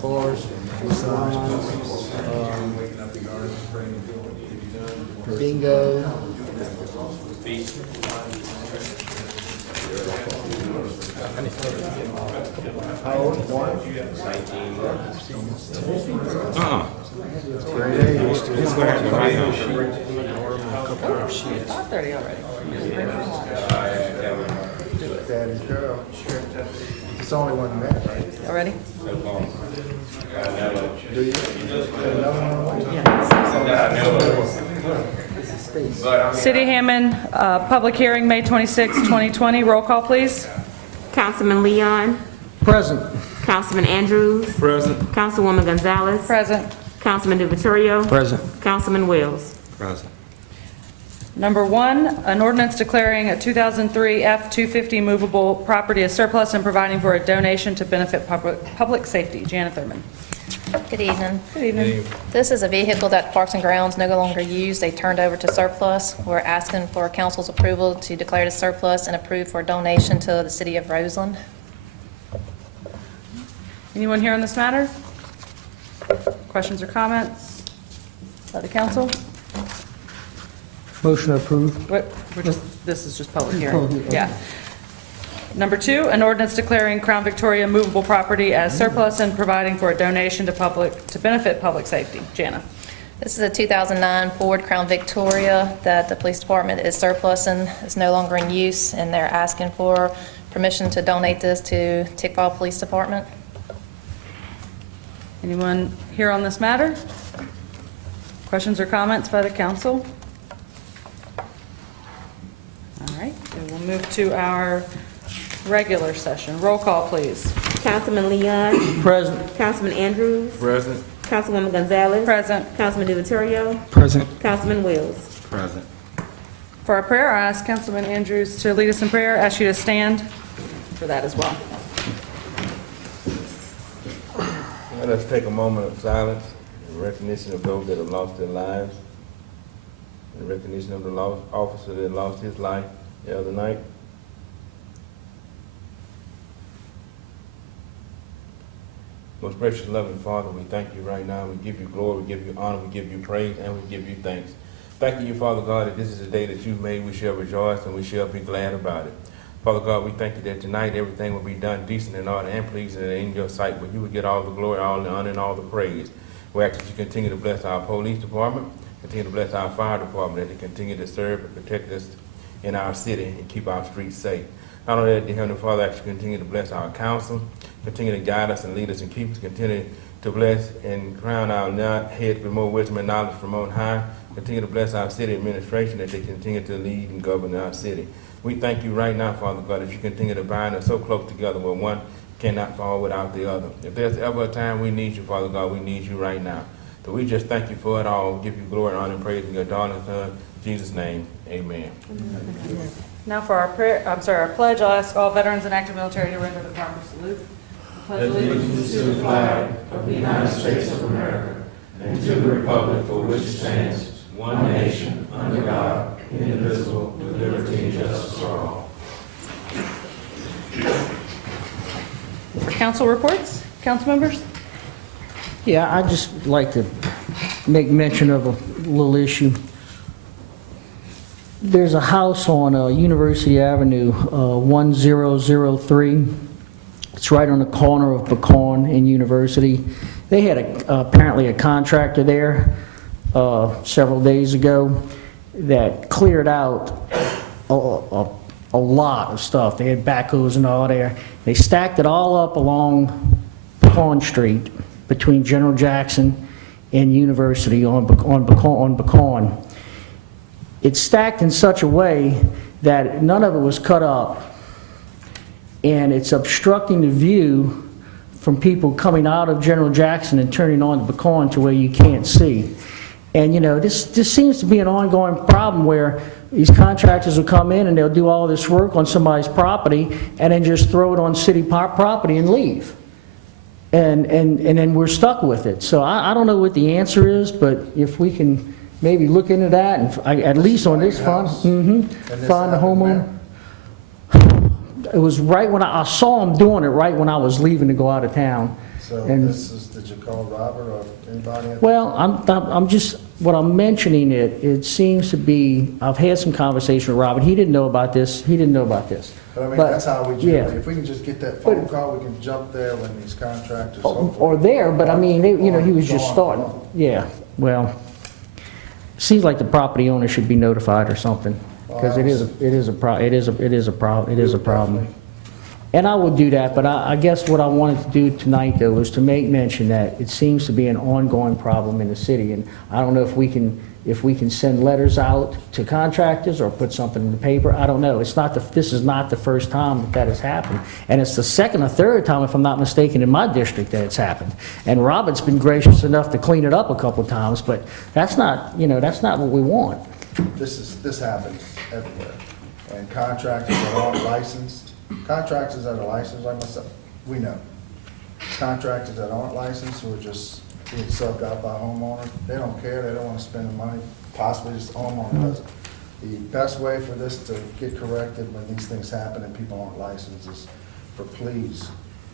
bars, bingo. How old? One? Grade A. He's going to write a sheet. 5:30 already. Daddy's girl. It's only one minute, right? Already? Do you? City of Hammond, public hearing, May 26, 2020. Roll call, please. Councilman Leon. Present. Councilman Andrews. Present. Councilwoman Gonzalez. Present. Councilman DiVittorio. Present. Councilman Wills. Present. Number one, an ordinance declaring a 2003 F-250 movable property as surplus and providing for a donation to benefit public safety. Jana Thurman. Good evening. Good evening. This is a vehicle that Parks and Grounds no longer use. They turned over to surplus. We're asking for council's approval to declare it as surplus and approve for donation to the city of Roseland. Anyone here on this matter? Questions or comments by the council? Motion approved. This is just public hearing. Yeah. Number two, an ordinance declaring Crown Victoria movable property as surplus and providing for a donation to benefit public safety. Jana. This is a 2009 Ford Crown Victoria that the police department is surplusing. It's no longer in use, and they're asking for permission to donate this to Tickfall Police Department. Anyone here on this matter? Questions or comments by the council? All right, then we'll move to our regular session. Roll call, please. Councilman Leon. Present. Councilman Andrews. Present. Councilwoman Gonzalez. Present. Councilman DiVittorio. Present. Councilman Wills. Present. For our prayer, I ask Councilman Andrews to lead us in prayer. Ask you to stand for that as well. Let us take a moment of silence in recognition of those that have lost their lives, in recognition of the officer that lost his life the other night. Most gracious, loving Father, we thank you right now. We give you glory, we give you honor, we give you praise, and we give you thanks. Thanking you, Father God, that this is a day that you've made. We shall rejoice and we shall be glad about it. Father God, we thank you that tonight everything will be done decent and order and pleasing in your sight, where you will get all the glory, all the honor, and all the praise. We ask that you continue to bless our police department, continue to bless our fire department, that they continue to serve and protect us in our city and keep our streets safe. Not only that, dear Heavenly Father, I ask you to continue to bless our council, continue to guide us and lead us and keep us, continue to bless and crown our heads with more wisdom and knowledge from on high. Continue to bless our city administration, that they continue to lead and govern our city. We thank you right now, Father God, that you continue to bind us so close together where one cannot fall without the other. If there's ever a time we need you, Father God, we need you right now. So we just thank you for it all. Give you glory, honor, and praise in your darling Son, in Jesus' name. Amen. Amen. Now for our our pledge, I'll ask all veterans and active military to render the proper salute. Pledge allegiance to the flag of the United States of America and to the republic for which it stands, one nation, under God, indivisible, with liberty and justice for all. For council reports, council members? Yeah, I'd just like to make mention of a little issue. There's a house on University Avenue, 1003. It's right on the corner of Pecan and University. They had apparently a contractor there several days ago that cleared out a lot of stuff. They had backhoes and all there. They stacked it all up along Pecan Street between General Jackson and University on Pecan. It's stacked in such a way that none of it was cut up, and it's obstructing the view from people coming out of General Jackson and turning on to Pecan to where you can't see. And you know, this seems to be an ongoing problem where these contractors will come in and they'll do all this work on somebody's property and then just throw it on city property and leave. And then we're stuck with it. So I don't know what the answer is, but if we can maybe look into that, and at least on this fund, find the homeowner. It was right when I saw him doing it right when I was leaving to go out of town. So And- did you call Robert or anybody? Well, I'm just, what I'm mentioning, it seems to be, I've had some conversation with Robert, he didn't know about this, But I mean, But, that's how we yeah. generally, if we can just get that phone call, we can jump there when these contractors. Or there, but I mean, he was just starting, Gone. yeah, well, seems like the property owner should be notified or something, because it is a problem. And I would do that, but I guess what I wanted to do tonight, though, was to make mention that it seems to be an ongoing problem in the city, and I don't know if we can send letters out to contractors or put something in the paper, I don't know. This is not the first time that has happened, and it's the second or third time, if I'm not mistaken, in my district that it's happened. And Robert's been gracious enough to clean it up a couple of times, but that's not what we want. This happens everywhere. And contractors that aren't licensed, contractors that are licensed like myself, we know. Contractors that aren't licensed who are just being subbed out by a homeowner, they don't care, they don't want to spend the money, possibly just the homeowner does it. The best way for this to get corrected when these things happen and people aren't licensed is for please,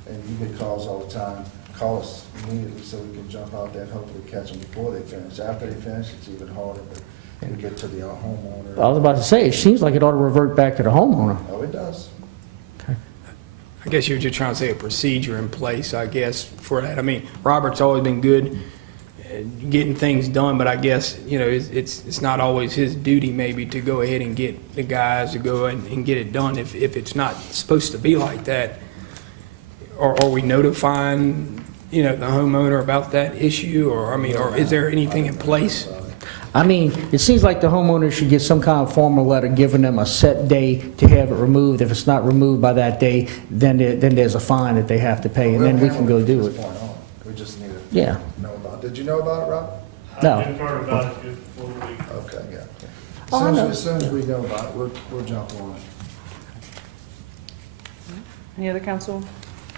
and you get calls all the time, call us immediately so we can jump out there and hopefully catch them before they finish. After they finish, it's even harder, but we get to the homeowner. I was about to say, it seems like it ought to revert back to the homeowner. Oh, it does. I guess you're just trying to say a procedure in place, I guess, for that. I mean, Robert's always been good at getting things done, but I guess, it's not always his duty maybe to go ahead and get the guys to go ahead and get it done if it's not supposed to be like that. Or are we notifying, the homeowner about that issue, or is there anything in place? I mean, it seems like the homeowner should get some kind of formal letter giving them a set day to have it removed. If it's not removed by that day, then there's a fine that they have to pay, and then we can go do it. We just need to Yeah. know about it. Did you know about it, Rob? No. I just heard about it just before we. Okay, yeah. Oh, I know. As soon as we know about it, we'll jump on it. Any other council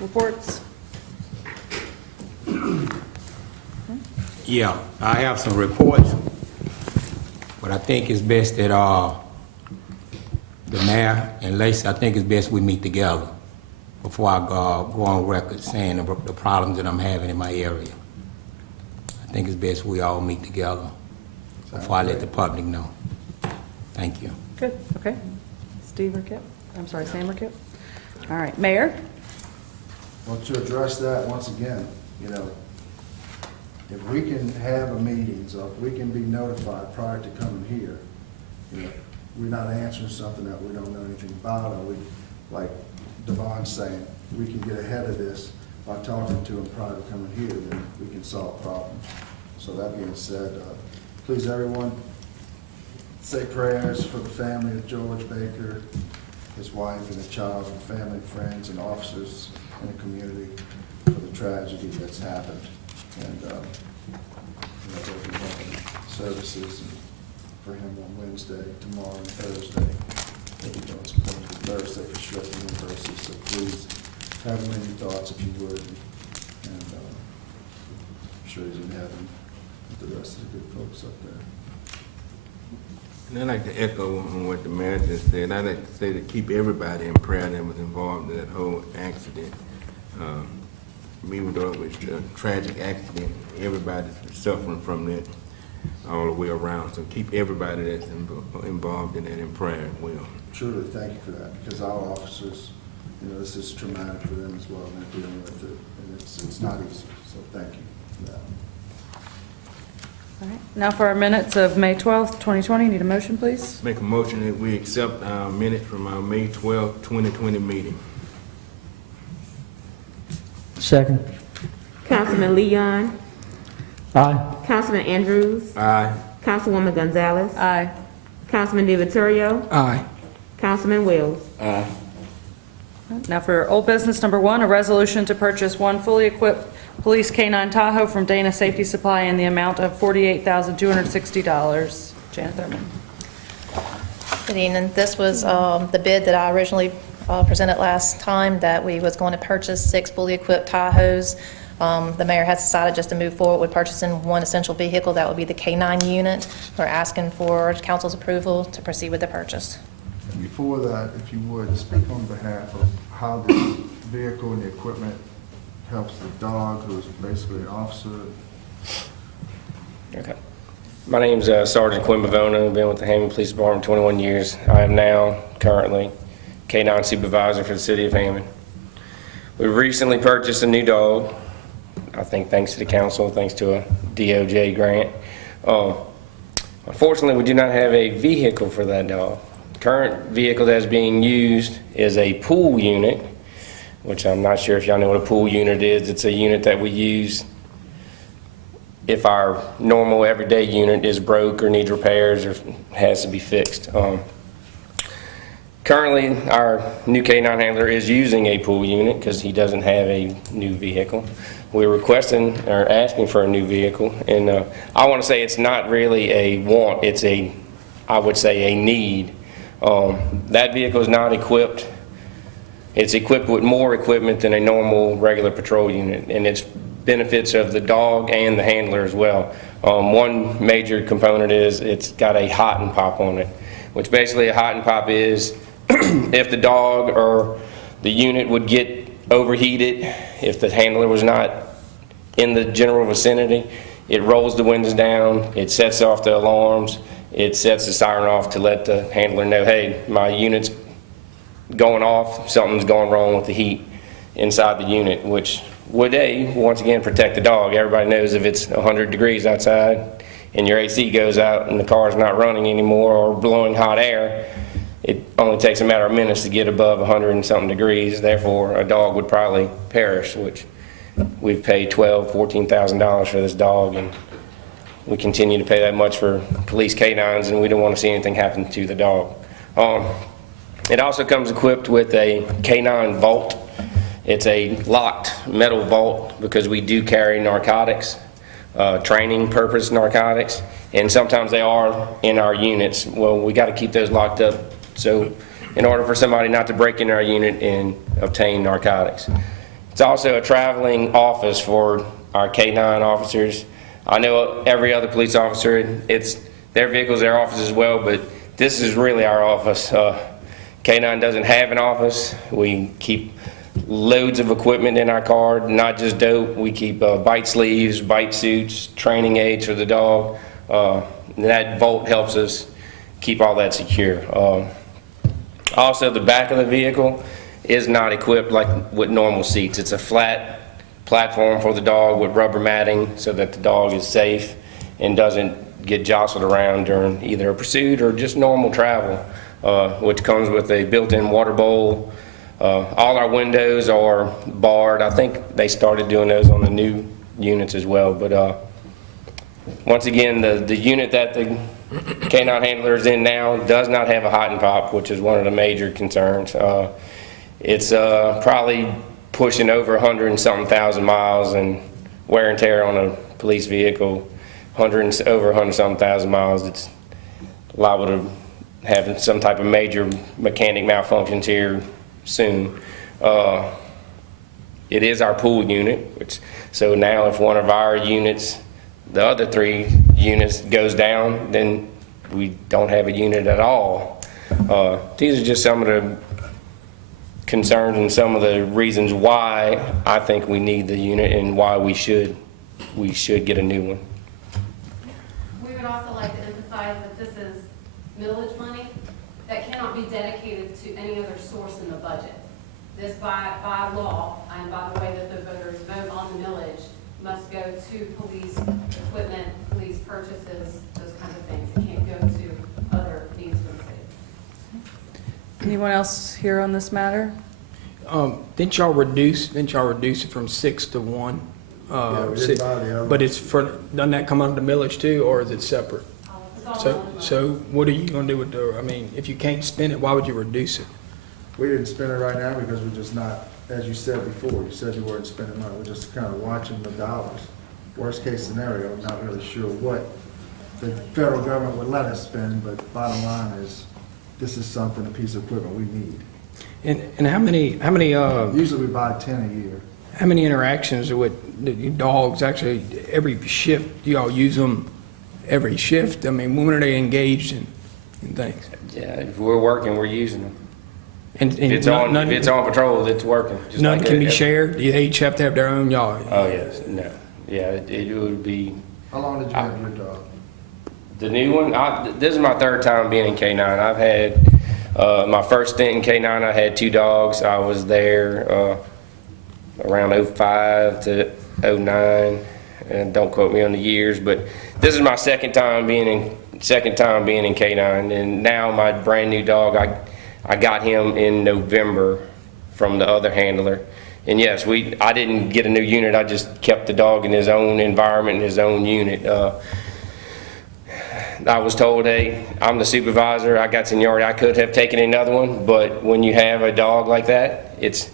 reports? Yeah, I have some reports, but I think it's best that the mayor and Lacey, I think it's best we meet together before I go on record saying the problems that I'm having in my area. I think it's best we all meet together before I let the public know. Thank you. Good, okay. Sam Rickett. All right, Mayor? Well, to address that, once again, if we can have a meeting, so if we can be notified prior to coming here, we're not answering something that we don't know anything about, or we, like Devon's saying, we can get ahead of this by talking to them prior to coming here, then we can solve problems. So that being said, please everyone, say prayers for the family of George Baker, his wife and the child, and family, friends, and officers in the community for the tragedy that's happened. And, there'll be services for him on Wednesday, tomorrow, and Thursday. We'll be doing some things on Thursday for Strickland University, so please have him in your thoughts if you would. And I'm sure he's in heaven with the rest of the good folks up there. And I'd like to echo on what the mayor just said. I'd like to say to keep everybody in prayer that was involved in that whole accident. Even though it was a tragic accident, everybody's suffering from that all the way around. So keep everybody that's involved in that in prayer as well. Truly, thank you for that, because our officers, this is traumatic for them as well, and they're dealing with it, and it's not easy. So thank you for that. All right, now for our minutes of May 12th, 2020. Need a motion, please? Make a motion that we accept our minutes from our May 12th, 2020 meeting. Second. Councilman Leon, Aye. Councilman Andrews, Aye. Councilwoman Gonzalez, Aye. Councilman DiVittorio, Aye. Councilman Wills. Now for old business number 1, a resolution to purchase one fully equipped police K-9 Tahoe from Dana Safety Supply in the amount of $48,260. Janet Thurman. Good evening. This was the bid that I originally presented last time, that we was going to purchase 6 fully equipped Tahoes. The mayor has decided just to move forward with purchasing one essential vehicle. That would be the K-9 unit. We're asking for council's approval to proceed with the purchase. And before that, if you would, speak on behalf of how this vehicle and the equipment helps the dog, who's basically an officer. Okay. My name's Sergeant Quinn Bavona. I've been with the Hammond Police Department 21 years. I am now currently K-9 supervisor for the city of Hammond. We recently purchased a new dog, I think thanks to the council, thanks to a DOJ grant. Unfortunately, we do not have a vehicle for that dog. The current vehicle that's being used is a pool unit, which I'm not sure if y'all know what a pool unit is. It's a unit that we use if our normal everyday unit is broke or needs repairs or has to be fixed. Currently, our new K-9 handler is using a pool unit because he doesn't have a new vehicle. We're requesting or asking for a new vehicle, and I want to say it's not really a want, it's I would say a need. That vehicle is not equipped. It's equipped with more equipment than a normal regular patrol unit, and it's benefits of the dog and the handler as well. One major component is it's got a hot and pop on it, which basically a hot and pop is if the dog or the unit would get overheated, if the handler was not in the general vicinity, it rolls the windows down, it sets off the alarms, it sets the siren off to let the handler know, hey, my unit's going off, something's going wrong with the heat inside the unit, which would once again protect the dog. Everybody knows if it's 100 degrees outside and your AC goes out and the car's not running anymore or blowing hot air, it only takes a matter of minutes to get above 100 and something degrees. Therefore, a dog would probably perish, which we've paid $12,000, $14,000 for this dog, and we continue to pay that much for police K-9s, and we don't want to see anything happen to the dog. It also comes equipped with a K-9 vault. It's a locked metal vault because we do carry narcotics, training purpose narcotics, and sometimes they are in our units. Well, we got to keep those locked up so in order for somebody not to break into our unit and obtain narcotics. It's also a traveling office for our K-9 officers. I know every other police officer, it's their vehicles, their office as well, but this is really our office. K-9 doesn't have an office. We keep loads of equipment in our car, not just dope. We keep bite sleeves, bite suits, training aids for the dog. That vault helps us keep all that secure. Also, the back of the vehicle is not equipped like with normal seats. It's a flat platform for the dog with rubber matting so that the dog is safe and doesn't get jostled around during either a pursuit or just normal travel, which comes with a built-in water bowl. All our windows are barred. I think they started doing those on the new units as well. But once again, the unit that the K-9 handler is in now does not have a hot and pop, which is one of the major concerns. It's probably pushing over 100 and something thousand miles, and wear and tear on a police vehicle, over 100 something thousand miles. It's liable to have some type of major mechanic malfunctions here soon. It is our pool unit, so now if one of our units, the other 3 units goes down, then we don't have a unit at all. These are just some of the concerns and some of the reasons why I think we need the unit and why we should get a new one. We would also like to emphasize that this is millage money that cannot be dedicated to any other source in the budget. This by law, and by the way that the voters vote on the millage, must go to police equipment, police purchases, those kinds of things. It can't go to other needs for the city. Anyone else here on this matter? Didn't y'all reduce it from 6 to 1? Yeah, we did buy the other But doesn't that come under the millage too, or is it separate? It's all in one So what are you gonna do with if you can't spend it, why would you reduce it? We didn't spend it right now because we're just not, as you said before, you said you weren't spending money. We're just kind of watching the dollars. Worst case scenario, not really sure what the federal government would let us spend, but bottom line is, this is something, a piece of equipment we need. And how many Usually we buy 10 a year. how many interactions with the dogs actually every shift? Do y'all use them every shift? I mean, when are they engaged in things? Yeah, if we're working, we're using them. And If it's on, none, if it's on patrol, it's working. just none like can be it- shared? Do they each have to have their own yard? Oh, yes, no. Yeah, it would be, How long did you have your dog? the new one, this is my third time being in K-9. I've had, my first stint in K-9, I had 2 dogs. I was there, around '05 to '09, and don't quote me on the years, but this is my second time being in K-9, and now my brand new dog, I got him in November from the other handler. And yes, I didn't get a new unit, I just kept the dog in his own environment, in his own unit. I was told, hey, I'm the supervisor, I got seniority, I could have taken another one, but when you have a dog like that, it's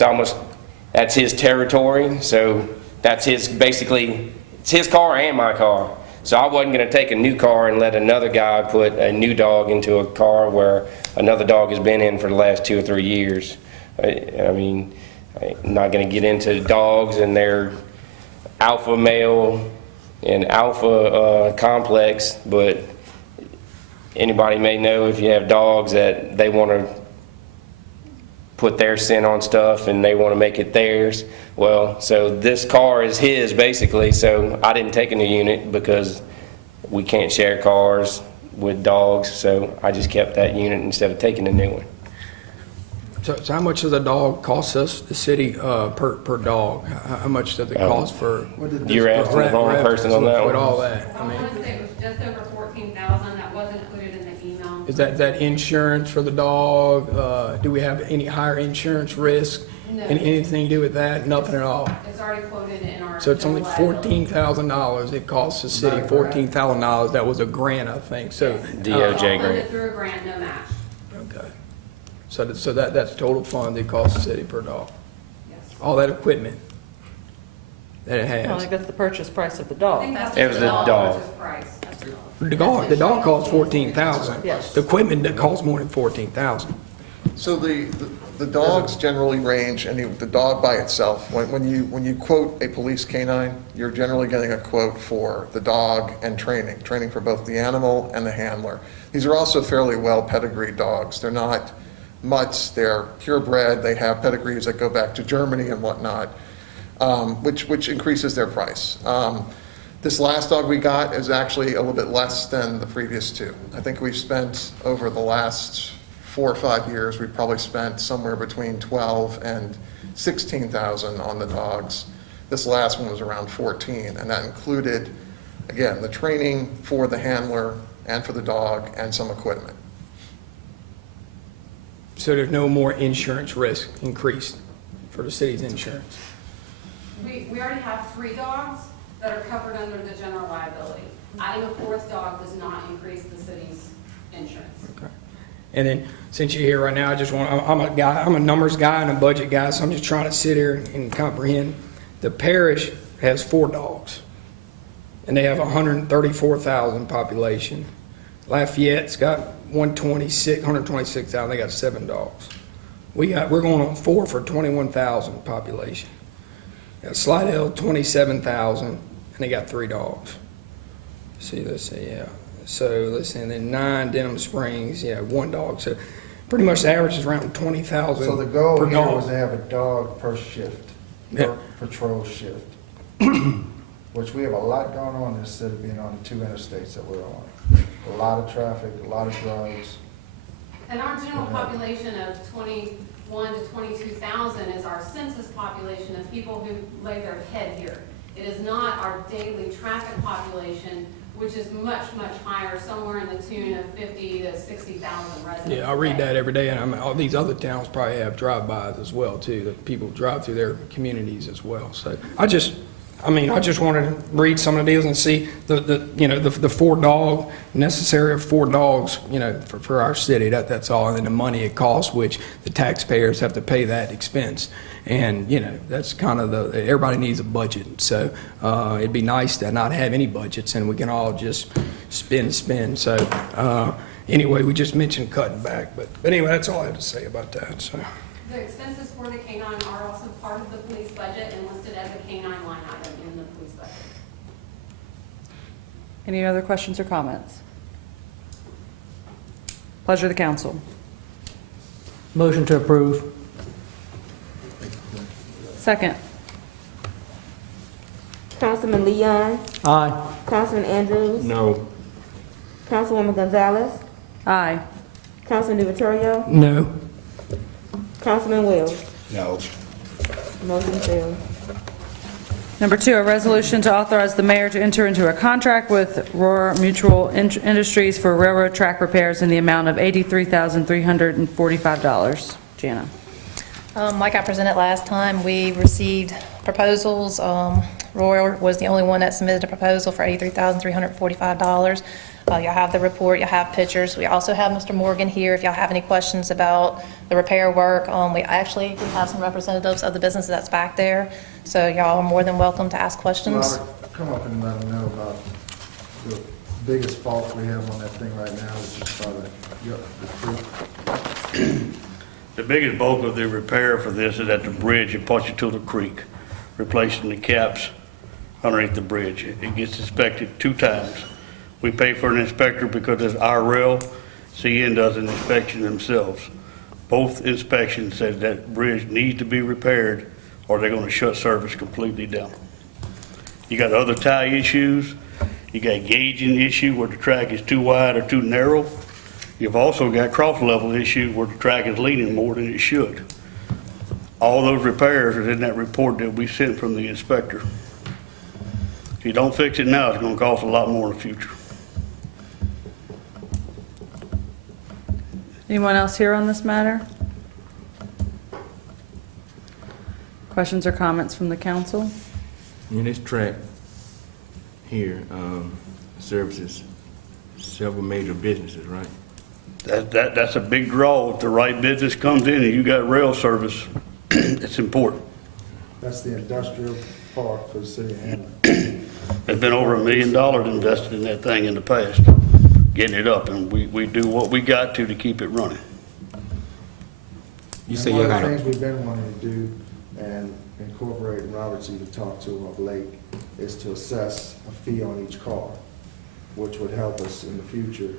almost, that's his territory, so that's basically, it's his car and my car. So I wasn't gonna take a new car and let another guy put a new dog into a car where another dog has been in for the last 2 or 3 years. I mean, I'm not gonna get into dogs and their alpha male and alpha complex, but anybody may know if you have dogs that they wanna put their scent on stuff and they wanna make it theirs. Well, so this car is his basically, so I didn't take a new unit because we can't share cars with dogs, so I just kept that unit instead of taking a new one. So how much does a dog cost us, the city, per dog? How much does it cost for? You're asking the wrong person on that With one. all that, I want to say it was just over 14,000, that wasn't included in the email. Is that insurance for the dog? Do we have any higher insurance risk? No. Anything to do with that? Nothing at all? It's already quoted in our. So it's only general liability. $14,000 it costs the city, $14,000. That was a grant, I think, so. DOJ All funded grant. through a grant, no match. Okay. So that's total fund it costs the city per dog? Yes. All that equipment that it I has? think that's the purchase price of the I dog. think that's It was the dog. purchase price. The dog costs 14,000. Yes. The equipment that costs more than 14,000. So the dogs generally range, and the dog by itself, when you quote a police canine, you're generally getting a quote for the dog and training for both the animal and the handler. These are also fairly well pedigreed dogs. They're not mutts, they're purebred, they have pedigrees that go back to Germany and whatnot, which increases their price. This last dog we got is actually a little bit less than the previous 2. I think we've spent over the last 4 or 5 years, we've probably spent somewhere between 12 and 16,000 on the dogs. This last one was around 14, and that included, again, the training for the handler and for the dog and some equipment. So there's no more insurance risk increased for the city's insurance? We already have 3 dogs that are covered under the general liability. Adding a 4th dog does not increase the city's insurance. Okay. And then, since you're here right now, I just want, I'm a numbers guy and a budget guy, so I'm just trying to sit here and comprehend. The parish has 4 dogs, and they have 134,000 population. Lafayette's got 126,000, they got 7 dogs. We're going on 4 for 21,000 population. Slidell, 27,000, and they got 3 dogs. Let's see, yeah. So let's see, and then 9 Denham Springs, 1 dog. So pretty much the average is around 20,000 So the goal per here was dog. to have a dog per shift, Yeah. per patrol shift. Which we have a lot going on in this city, being on the 2 interstates that we're on. A lot of traffic, a lot of drugs. And our general population of 21 to 22,000 is our census population of people who lay their head here. It is not our daily traffic population, which is much, much higher, somewhere in the tune of 50 to 60,000 residents. Yeah, I read that every day, and all these other towns probably have drive-bys as well, too, that people drive through their communities as well. So I just wanted to read some of the deals and see the 4 dog, necessary of 4 dogs, for our city. That's all. And then the money it costs, which the taxpayers have to pay that expense. And, that's kind of everybody needs a budget. So it'd be nice to not have any budgets and we can all just spend. So anyway, we just mentioned cutting back. But anyway, that's all I have to say about that. So. The expenses for the canine are also part of the police budget and listed as a canine line item in the police budget. Any other questions or comments? Pleasure of the council. Motion to approve. Second. Councilman Leon, Aye. Councilman Andrews, No. Councilwoman Gonzalez, Aye. Councilman DiVittorio, No. Councilman Wells. No. Motion failed. Number 2, a resolution to authorize the mayor to enter into a contract with Roar Mutual Industries for railroad track repairs in the amount of $83,345. Jana. Like I presented last time, we received proposals. Roy was the only one that submitted a proposal for $83,345. Y'all have the report, y'all have pictures. We also have Mr. Morgan here if y'all have any questions about the repair work. We actually do have some representatives of the business that's back there, so y'all are more than welcome to ask questions. Robert, come up and let them know about the biggest fault we have on that thing right now, which is probably the creek. The biggest bulk of the repair for this is at the bridge at Pochetula Creek, replacing the caps underneath the bridge. It gets inspected 2 times. We pay for an inspector because it's our rail. CN does an inspection themselves. Both inspections said that bridge needs to be repaired or they're gonna shut service completely down. You got other tie issues. You got gauging issue where the track is too wide or too narrow. You've also got cross-level issue where the track is leaning more than it should. All those repairs are in that report that we sent from the inspector. If you don't fix it now, it's gonna cost a lot more in the future. Anyone else here on this matter? Questions or comments from the council? And this track here services several major businesses, right? That's a big draw. If the right business comes in and you got rail service, it's important. That's the industrial park for the city of Hammond. There's been over $1 million invested in that thing in the past, getting it up, and we do what we got to keep it running. You And say one you of got the a, things we've been wanting to do, and incorporate, and Robert's even talked to of late, is to assess a fee on each car, which would help us in the future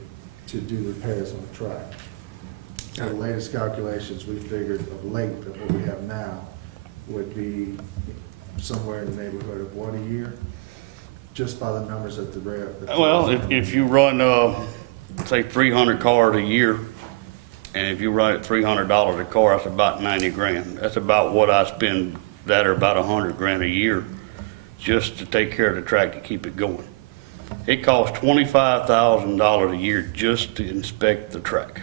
to do repairs on the track. The latest calculations, we figured of late, of what we have now, would be somewhere in the neighborhood of what a year? Just by the numbers at the rail. Well, if you run, say 300 cars a year, and if you run at $300 a car, that's about 90 grand. That's about what I spend, that or about 100 grand a year, just to take care of the track to keep it going. It costs $25,000 a year just to inspect the track.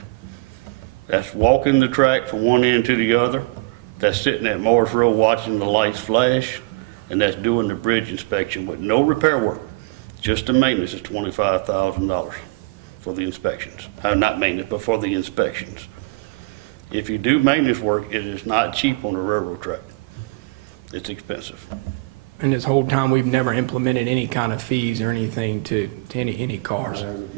That's walking the track from one end to the other. That's sitting at Morris Road watching the lights flash, and that's doing the bridge inspection with no repair work. Just the maintenance is $25,000 for the inspections. Not maintenance, but for the inspections. If you do maintenance work, it is not cheap on a railroad track. It's expensive. And this whole time, we've never implemented any kind of fees or anything to any cars. And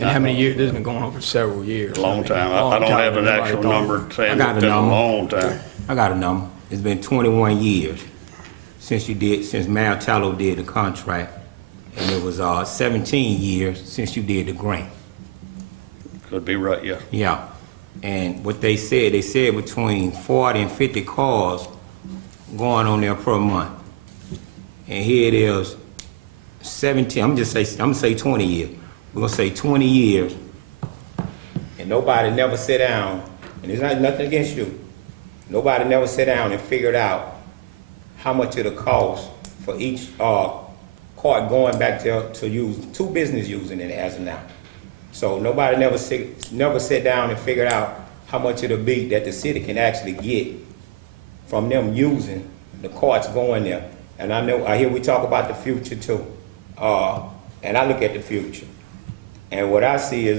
how many years? This has been going on for several years. A long time. I don't have an actual number saying I got it's a been a number. long time. I got a number. It's been 21 years since Mayor Tallow did the contract, and it was 17 years since you did the grant. Could be right, yeah. Yeah, and what they said between 40 and 50 cars going on there per month. And here it is, 17, I'm gonna say 20 years. We're gonna say 20 years, and nobody never sat down, and it's not nothing against you. Nobody never sat down and figured out how much it'll cost for each cart going back to use, 2 business using it as of now. So nobody never sat down and figured out how much it'll be that the city can actually get from them using the carts going there. And I hear we talk about the future too. And I look at the future. And what I see is,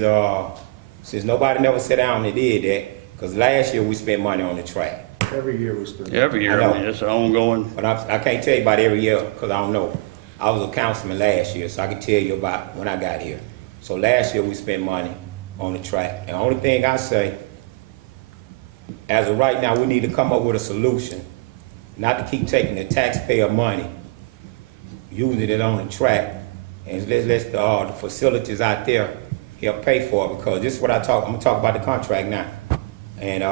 since nobody never sat down and did that, because last year we spent money on the track. Every year we spend. Every year, I mean, it's ongoing. But I can't tell you about every year, because I don't know. I was a councilman last year, so I can tell you about when I got here. So last year we spent money on the track. And the only thing I say, as of right now, we need to come up with a solution, not to keep taking the taxpayer money, using it on the track, and let the facilities out there help pay for it, because this is what I'm gonna talk about the contract now. And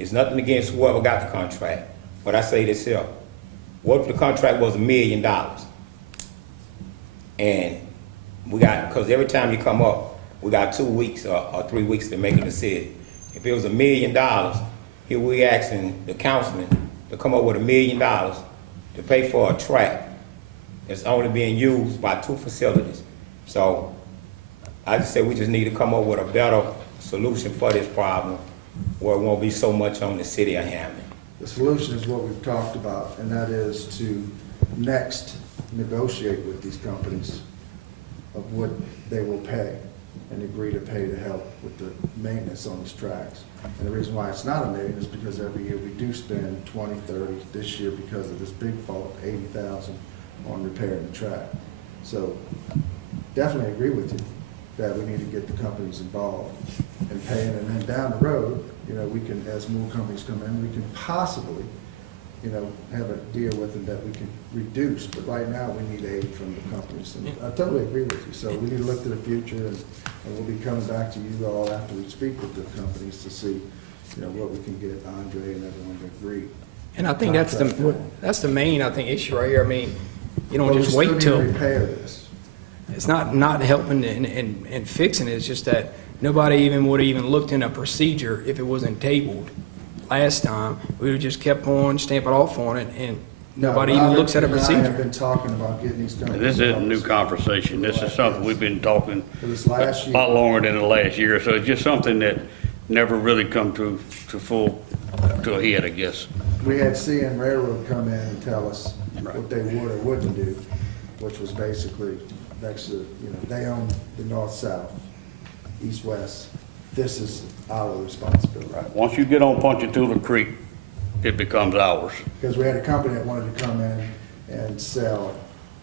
It's nothing against whoever got the contract, but I say this here. What if the contract was $1 million? And we got, because every time you come up, we got 2 weeks or 3 weeks to make a decision. If it was $1 million, here we asking the councilman to come up with $1 million to pay for a track that's only being used by 2 facilities. So I just say we just need to come up with a better solution for this problem where it won't be so much on the city of Hammond. The solution is what we've talked about, and that is to next negotiate with these companies of what they will pay and agree to pay to help with the maintenance on these tracks. And the reason why it's not $1 million is because every year we do spend 20, 30, this year because of this big fault, 80,000 on repairing the track. So definitely agree with you that we need to get the companies involved in paying, and then down the road, you know, we can, as more companies come in, we can possibly, you know, have a deal with them that we can reduce, but right now, we need aid from the companies, and I totally agree with you. So we need to look to the future, and we'll be coming back to you all after we speak with the companies to see, you know, what we can get Andre and everyone to agree. And I think that's the main, I think, issue right here. I mean, you don't just wait But we till. still need to repair this. It's not helping and fixing it. It's just that nobody even would have even looked in a procedure if it wasn't tabled last time. We would have just kept on, stamp it off on it, and nobody even looks at a Robert and I procedure. have been talking about getting these companies. This isn't a new involved. conversation. This is something we've been talking For this last a year. lot longer than the last year. So it's just something that never really come to a head, I guess. We had CN Railroad come in and tell us what they would or wouldn't do, which was basically next to, you know, they own the north-south, east-west. This is our responsibility. Right. Once you get on Ponchatoula Creek, it becomes ours. Because we had a company that wanted to come in and sell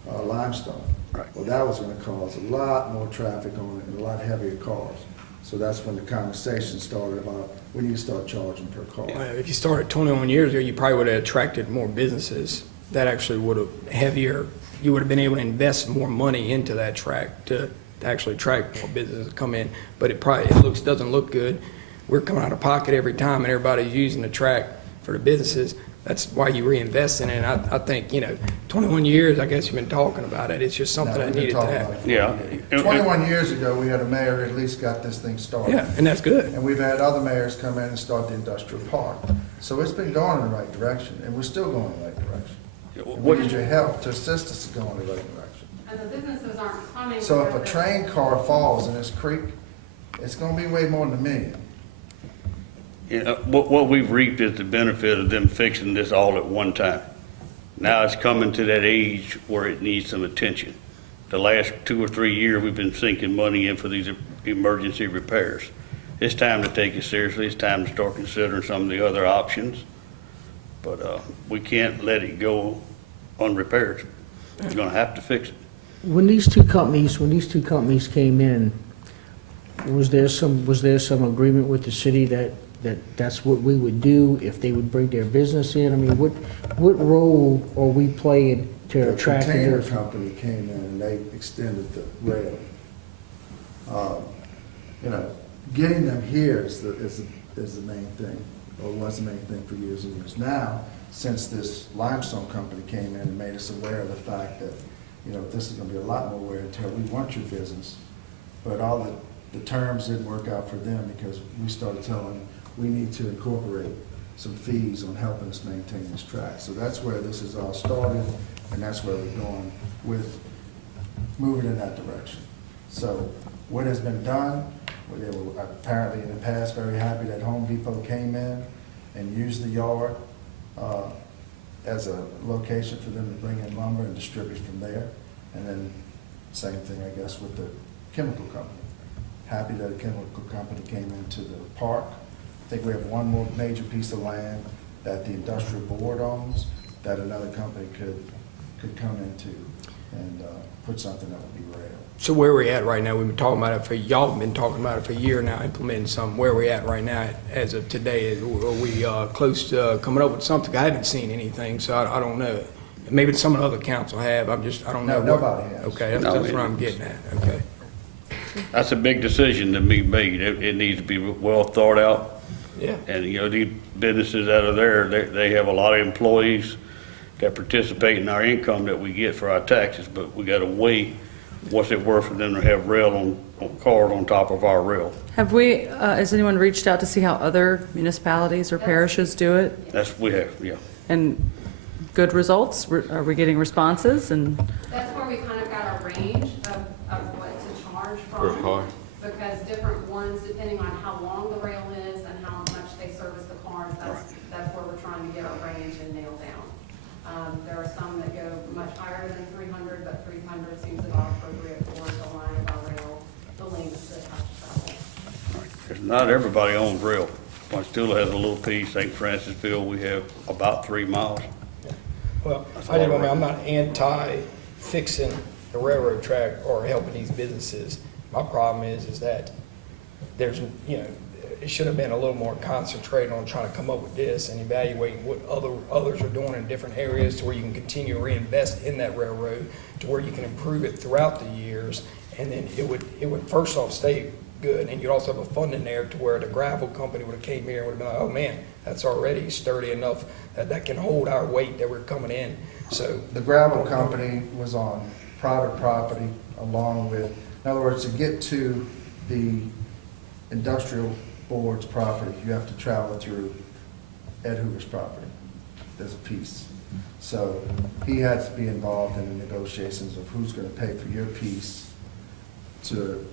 limestone. Right. Well, that was gonna cause a lot more traffic on it and a lot heavier cars. So that's when the conversation started about, we need to start charging per car. If you started 21 years ago, you probably would have attracted more businesses that actually would have you would have been able to invest more money into that track to actually attract more businesses to come in. But it doesn't look good. We're coming out of pocket every time, and everybody's using the track for the businesses. That's why you reinvest in it. And I think, 21 years, I guess you've been talking about it. It's just something that needed to happen. Yeah. 21 years ago, we had a mayor who at least got this thing started. Yeah, and that's good. And we've had other mayors come in and start the industrial park. So it's been going in the right direction, and we're still going in the right direction. We need your help to assist us to go in the right direction. And the businesses aren't coming. So if a train car falls in this creek, it's gonna be way more than $1 million. What we've reaped is the benefit of them fixing this all at one time. Now it's coming to that age where it needs some attention. The last 2 or 3 years, we've been sinking money in for these emergency repairs. It's time to take it seriously. It's time to start considering some of the other options. But we can't let it go unrepaired. We're gonna have to fix it. When these two companies came in, was there some agreement with the city that's what we would do if they would bring their business in? I mean, what role are we playing to attract The container those? company came in and they extended the rail. Getting them here is the main thing, or was the main thing for years and years. Now, since this limestone company came in and made us aware of the fact that, this is gonna be a lot more wear and tear, we want your business, but all the terms didn't work out for them because we started telling them we need to incorporate some fees on helping us maintain this track. So that's where this is all started, and that's where we're going with moving in that direction. So what has been done, they were apparently in the past very happy that Home Depot came in and used the yard as a location for them to bring in lumber and distribute from there. And then same thing, I guess, with the chemical company. Happy that a chemical company came into the park. I think we have one more major piece of land that the industrial board owns that another company could come into and put something that would be rail. So where we're at right now, we've been talking about it y'all have been talking about it for a year now, implementing something. Where we're at right now as of today, are we close to coming up with something? I haven't seen anything, so I don't know. Maybe some of the other council have, I don't know. No, nobody has. Okay, that's what I'm getting at, okay. That's a big decision to be made. It needs to be well thought out. Yeah. And, you know, these businesses that are there, they have a lot of employees that participate in our income that we get for our taxes, but we gotta weigh what's it worth for them to have rail on cars on top of our rail. Have we, has anyone reached out to see how other municipalities or parishes do it? That's, we have, yeah. And good results? Are we getting responses? And That's where we kind of got our range of what to charge Per from. car. Because different ones, depending on how long the rail is and how much they service the cars, that's where we're trying to get our range and nail down. There are some that go much higher than 300, but 300 seems about appropriate for the line of our rail, the lane that has to travel. Because not everybody owns rail. Ponchatoula has a little piece, St. Francisville, we have about 3 miles. Well, I'm not anti-fixing the railroad track or helping these businesses. My problem is that there's, you know, it should have been a little more concentrated on trying to come up with this and evaluating what others are doing in different areas to where you can continue to reinvest in that railroad, to where you can improve it throughout the years, and then it would first off stay good, and you'd also have a fund in there to where the gravel company would have came here and would have been like, oh man, that's already sturdy enough that can hold our weight that we're coming in. So The gravel company was on private property along with, in other words, to get to the industrial board's property, you have to travel through Ed Hoover's property. There's a piece. So he had to be involved in the negotiations of who's gonna pay for your piece to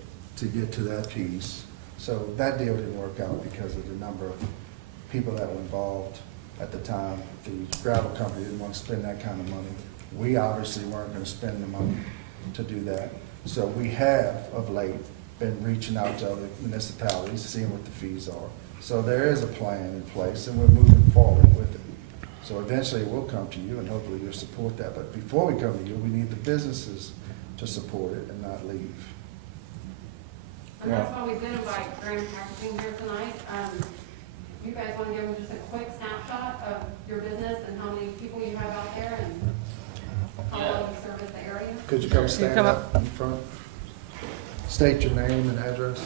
get to that piece. So that deal didn't work out because of the number of people that were involved at the time. The gravel company didn't want to spend that kind of money. We obviously weren't gonna spend the money to do that. So we have, of late, been reaching out to other municipalities, seeing what the fees are. So there is a plan in place, and we're moving forward with it. So eventually we'll come to you, and hopefully you'll support that. But before we come to you, we need the businesses to support it and not leave. And that's why we did invite Graham Packaging here tonight. You guys want to give them just a quick snapshot of your business and how many people you have out there and how well you service the area? Could you come stand come up in front? State your name and address,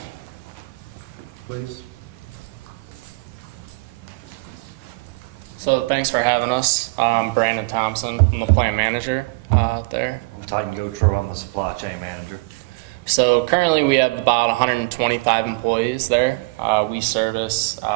please. So thanks for having us. Brandon Thompson, I'm the plant manager out there. I'm Titan Gotro, I'm the supply chain manager. So currently we have about 125 employees there. We service, you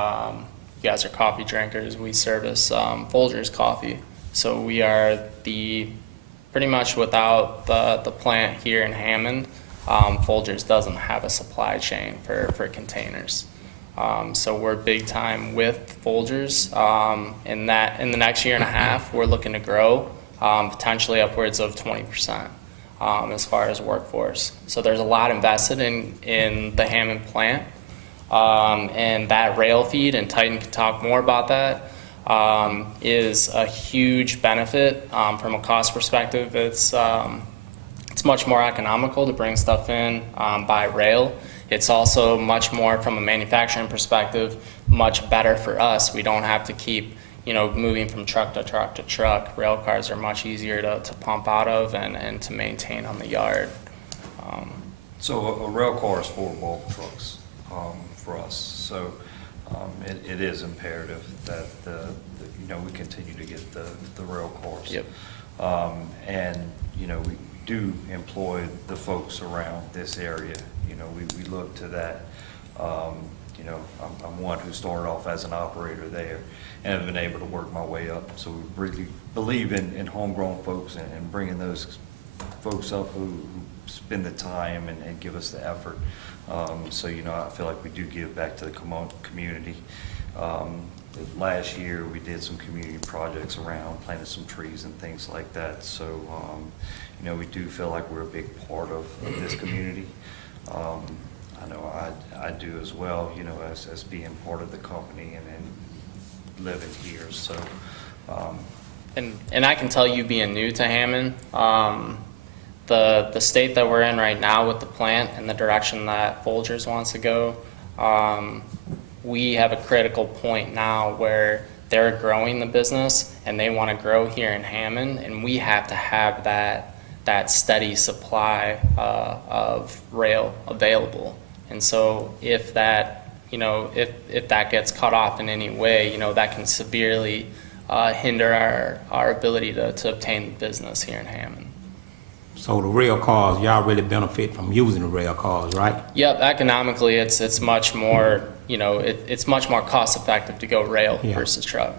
guys are coffee drinkers, we service Folgers coffee. So we are pretty much without the plant here in Hammond, Folgers doesn't have a supply chain for containers. So we're big time with Folgers. In the next year and a half, we're looking to grow potentially upwards of 20% as far as workforce. So there's a lot invested in the Hammond plant, and that rail feed, and Titan can talk more about that, is a huge benefit from a cost perspective. It's much more economical to bring stuff in by rail. It's also much more, from a manufacturing perspective, much better for us. We don't have to keep, moving from truck to truck to truck. Rail cars are much easier to pump out of and to maintain on the yard. So a rail car is 4 bulk trucks for us. So it is imperative that we continue to get the rail cars. Yep. And we do employ the folks around this area. We look to that. I'm one who started off as an operator there and have been able to work my way up. So we really believe in homegrown folks and bringing those folks up who spend the time and give us the effort. So I feel like we do give back to the community. Last year we did some community projects around, planted some trees and things like that. So we do feel like we're a big part of this community. I know I do as well, as being part of the company and living here. So, and I can tell you, being new to Hammond, the state that we're in right now with the plant and the direction that Folgers wants to go, we have a critical point now where they're growing the business and they want to grow here in Hammond, and we have to have that steady supply of rail available. And so if that you know, if that gets cut off in any way, you know, that can severely hinder our ability to obtain business here in Hammond. So the rail cars, y'all really benefit from using the rail cars, right? Yep, economically, it's much more, you know, it's much more cost effective to go rail versus truck.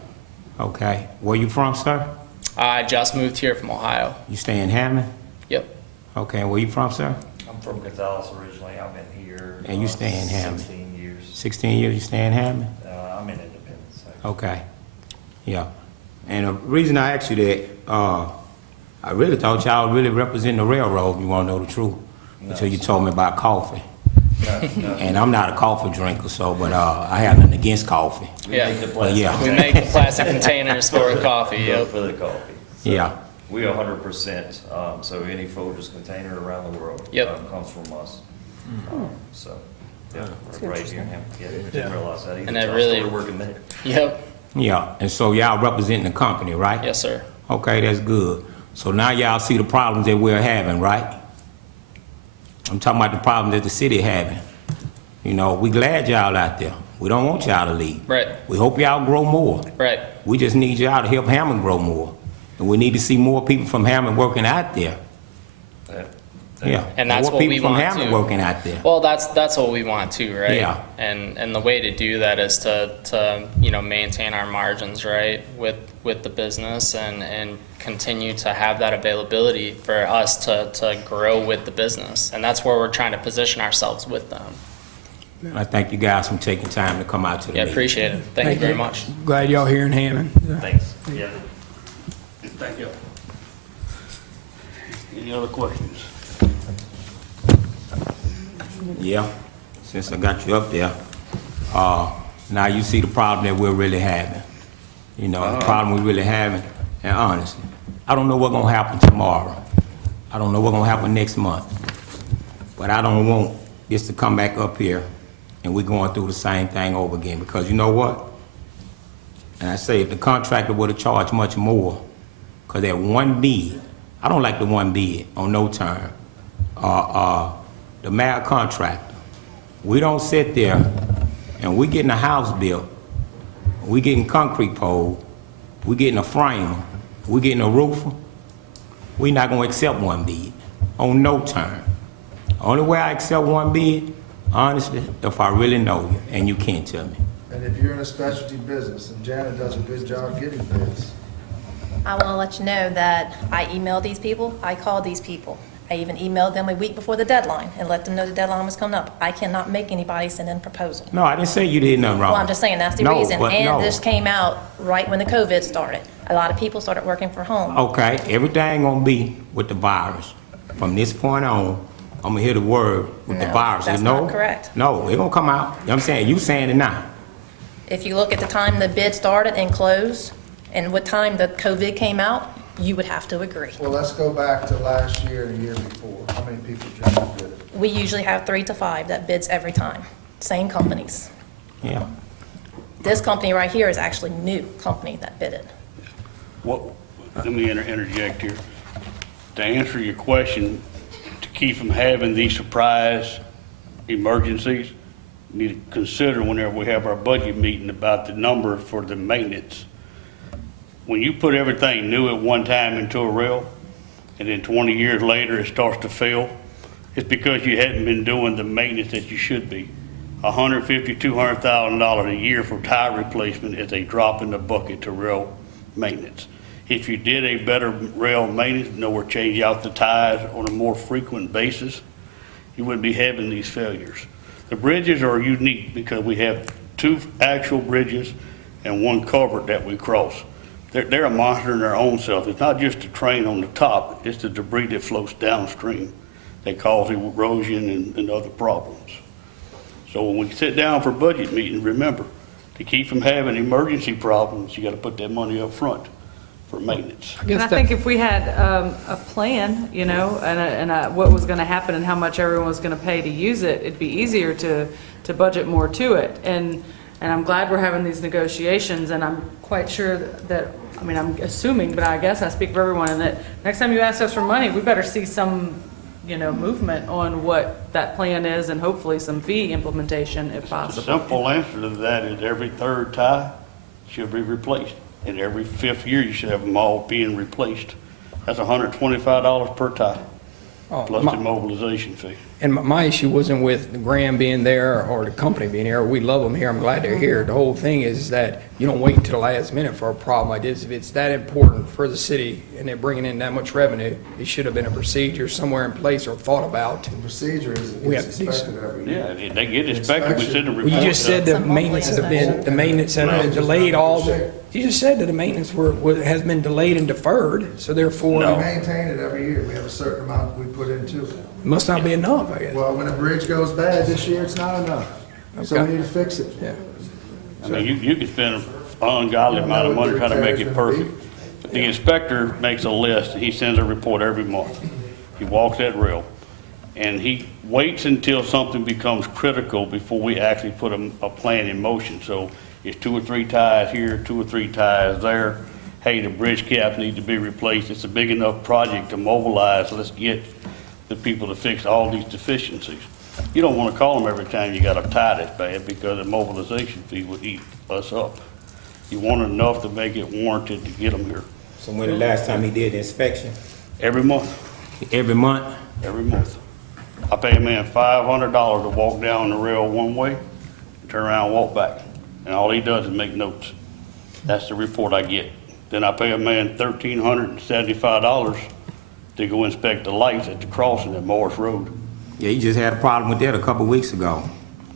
Okay. Where you from, sir? I just moved here from Ohio. You stay in Hammond? Yep. Okay, and where you from, sir? I'm from Gonzales originally. I've been here. And you stay in Hammond? 16 years. 16 years you stay in Hammond? I'm in Independence. Okay. Yeah. And the reason I asked you that, I really thought y'all really represent the railroad, if you want to know the truth, until you told me about coffee. No. And I'm not a coffee drinker, so, but I have nothing against coffee. Yeah, yeah. we make the plastic containers for coffee. Yep. For the coffee. So Yeah. We 100%, so any Folgers container around the world comes from us. So, yeah, we're right here in Hampton. Yeah, didn't realize that either. And that I really- started working there. Yep. Yeah, and so y'all representing the company, right? Yes, sir. Okay, that's good. So now y'all see the problems that we're having, right? I'm talking about the problems that the city having. You know, we glad y'all out there. We don't want y'all to leave. Right. We hope y'all grow more. Right. We just need y'all to help Hammond grow more. And we need to see more people from Hammond working out there. Yeah. And that's more what people we from want Hammond too. working out there. Well, that's what we want too, right? Yeah. And the way to do that is to you know, maintain our margins, right, with the business and continue to have that availability for us to grow with the business. And that's where we're trying to position ourselves with them. I thank you guys for taking time to come out to the Yeah, meeting. appreciate it. Thank you very much. Glad y'all here in Hammond. Thanks. Yeah. Thank you. Any other questions? Yeah, since I got you up there, now you see the problem that we're really having. You know, the problem we're really having, and honestly, I don't know what's gonna happen tomorrow. I don't know what's gonna happen next month. But I don't want this to come back up here and we're going through the same thing over again, because you know what? And I say if the contractor would have charged much more, because that one bid, I don't like the one bid on no term. The mayor contractor, we don't sit there and we getting a house built, we getting concrete pole, we getting a framer, we getting a roofer. We not gonna accept one bid on no term. Only way I accept one bid, honestly, if I really know you and you can't tell me. And if you're in a specialty business, and Janet does a good job getting bids, I want to let you know that I emailed these people, I called these people. I even emailed them a week before the deadline and let them know the deadline was coming up. I cannot make anybody send in a proposal. No, I didn't say you did nothing wrong. Well, I'm just saying that's the No, reason. but And no. this came out right when the COVID started. A lot of people started working from home. Okay, everything gonna be with the virus. From this point on, I'm gonna hear the word with the No, virus. that's No? not correct. No, it gonna come out. You know what I'm saying? You saying it now. If you look at the time the bid started and closed, and what time the COVID came out, you would have to agree. well, let's go back to last year and the year before. How many people Janet bid it? We usually have 3 to 5 that bids every time, same companies. Yeah. This company right here is actually new company that bid it. What, let me interject here. To answer your question, to keep from having these surprise emergencies, you need to consider whenever we have our budget meeting about the number for the maintenance. When you put everything new at one time into a rail, and then 20 years later it starts to fail, it's because you hadn't been doing the maintenance that you should be. $150,000, $200,000 a year for tire replacement is a drop in the bucket to rail maintenance. If you did a better rail maintenance, or change out the tires on a more frequent basis, you wouldn't be having these failures. The bridges are unique because we have 2 actual bridges and 1 culvert that we cross. They're a monster in their own self. It's not just the train on the top, it's the debris that floats downstream that cause erosion and other problems. So when we sit down for budget meetings, remember, to keep from having emergency problems, you gotta put that money up front for maintenance. And I think if we had a plan, you know, and what was going to happen and how much everyone was going to pay to use it, it'd be easier to budget more to it. And I'm glad we're having these negotiations, and I'm quite sure that, I mean, I'm assuming, but I guess I speak for everyone, and that next time you ask us for money, we better see some movement on what that plan is and hopefully some fee implementation if The possible. simple answer to that is every third tie should be replaced. And every 5th year, you should have them all being replaced. That's $125 per tie, Oh, plus my- the mobilization fee. And my issue wasn't with Graham being there or the company being here. We love them here. I'm glad they're here. The whole thing is that you don't wait until the last minute for a problem like this. If it's that important for the city and they're bringing in that much revenue, it should have been a procedure somewhere in place or thought about. The procedure is We it's have to do inspected every year. Yeah, they get inspected, we send the Well, report. you just said the Some maintenance have monthly been, the maintenance have been delayed all the, you just said that the maintenance has been delayed and deferred, so therefore, We it maintain it every year. We have a certain amount we put into it. must not be enough, I guess. Well, when a bridge goes bad this year, it's not enough. So Okay. we need to fix it. Yeah. I mean, you can spend an ungodly amount of money trying to make it perfect. The inspector makes a list, he sends a report every month. He walks that rail, and he waits until something becomes critical before we actually put a plan in motion. So it's 2 or 3 ties here, 2 or 3 ties there. Hey, the bridge caps need to be replaced. It's a big enough project to mobilize. Let's get the people to fix all these deficiencies. You don't want to call them every time you got a tie that's bad because the mobilization fee would eat us up. You want enough to make it warranted to get them here. So when the last time he did the inspection? Every month, Every month? every month. I pay a man $500 to walk down the rail one way, turn around and walk back. And all he does is make notes. That's the report I get. Then I pay a man $1,375 to go inspect the lights at the crossing at Morris Road. Yeah, you just had a problem with that a couple weeks ago.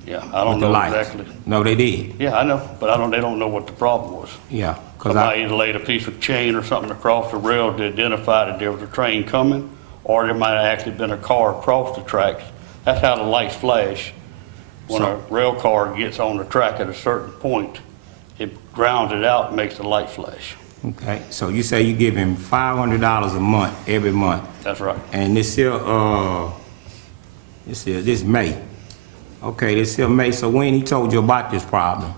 Yeah, I don't with the know lights. exactly. No, they did. Yeah, I know, but they don't know what the problem was. Yeah, because Somebody either laid a piece of chain or something across the rail to identify that there was a train coming, or there might have actually been a car across the tracks. That's how the lights flash. When a rail car gets on the track at a certain point, it grounds it out and makes the light flash. Okay, so you say you give him $500 a month, every month, That's right. and this May. Okay, this here May, so when he told you about this problem?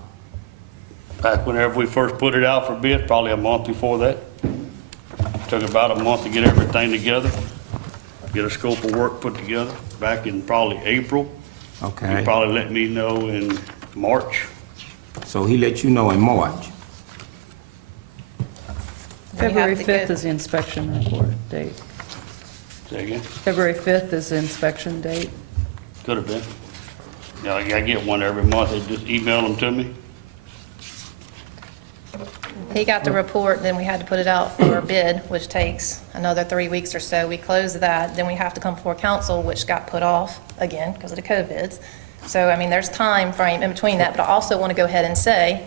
Back whenever we first put it out for bid, probably a month before that. Took about a month to get everything together, get a scope of work put together, back in probably April. Okay, He probably let me know in March. so he let you know in March. Then you have February to 5th get- is the inspection report date. Say again? February 5th is the inspection date. Could have been. Yeah, I get one every month. They just email them to me. He got the report, then we had to put it out for bid, which takes another 3 weeks or so. We closed that, then we have to come before council, which got put off again because of the COVIDs. So, I mean, there's time frame in between that, but I also want to go ahead and say,